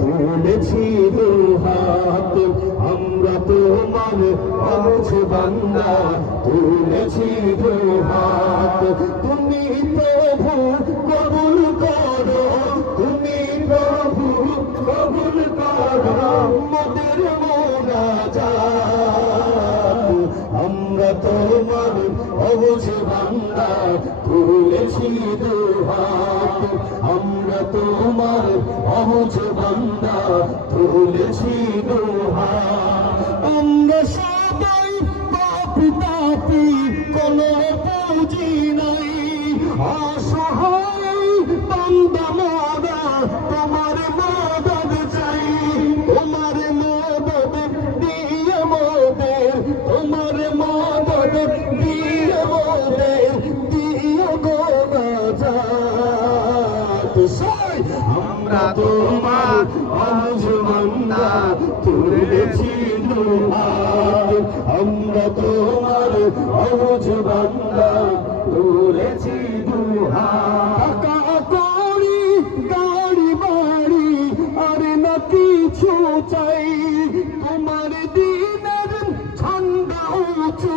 তুলেছি দুহাত, আমরা তোমার অবুঝ বান্দা। তুলেছি দুহাত, তুমি প্রভু কবুল করো। তুমি প্রভু কবুল করো মোদের মোনাজাত। আমরা তোমার অবুঝ বান্দা তুলেছি দুহাত। আমরা তোমার অবুঝ বান্দা তুলেছি দুহাত। আমরা সবাই পাপি তাপি কোনো পুঁজি নাই। অসহায় বান্দা মোরা, তোমার মদদ চাই। তোমার মদদ দিয়ে মোদের, তোমার মদদ দিয়ে সাই আমরা তোমার অজমান্না তুলেছি আমরা তোমার অজমান্না তুলেছি টাকা করি গাড়ি, বাড়ি, আর না কিছু চাই। তোমার দিনের ঠান্ডা উঁচু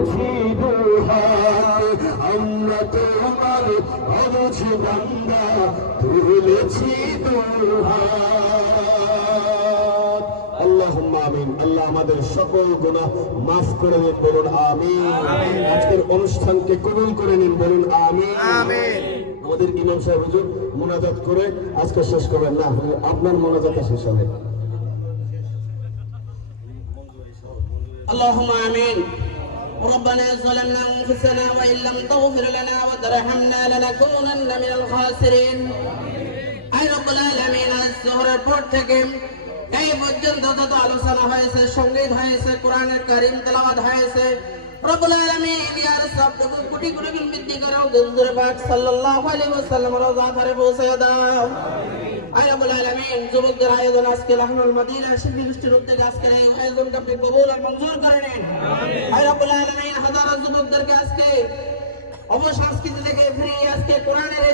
তুলেছি দুহাত আমরা তোমার অবশ বান্দা তুলেছি দুহাত আল্লাহুম্মা আমিন আল্লাহ আমাদের সকল গুনাহ মাফ করে নিন বলুন আমিন আজকের অনুষ্ঠানকে কবুল করে নিন বলুন আমিন আমিন। আমাদের ইমাম সাহেব হুজুর মোনাজাত করে আজকে শেষ করবেন না হুজুর, আপনার মোনাজাতে শেষ হবে اللهم امين ربنا ظلمنا انفسنا وان لم تغفر لنا وترحمنا لنكونن من الخاسرين আই রব্বুল আলামিন আজ জোহরের পর থেকে এই পর্যন্ত যত আলোচনা হয়েছে সঙ্গীত হয়েছে কোরআনের কারিম তেলাওয়াত হয়েছে রব্বুল আলামিন ইয়ার শব্দকে কোটি কোটি গুণ বৃদ্ধি করো হুজুর পাক সাল্লাল্লাহু আলাইহি ওয়াসাল্লাম রোজা ধরে পৌঁছে দাও আই রব্বুল আলামিন যুবকদের আয়োজন আজকে লাহনুল মদিনা শিল্পী গোষ্ঠীর উদ্যোগে আজকের এই আয়োজনকে আপনি কবুল আর মঞ্জুর করে নিন আই রব্বুল আলামিন হাজারো যুবকদেরকে আজকে অবসংস্কৃতি থেকে ফিরিয়ে আজকে কোরআনের এই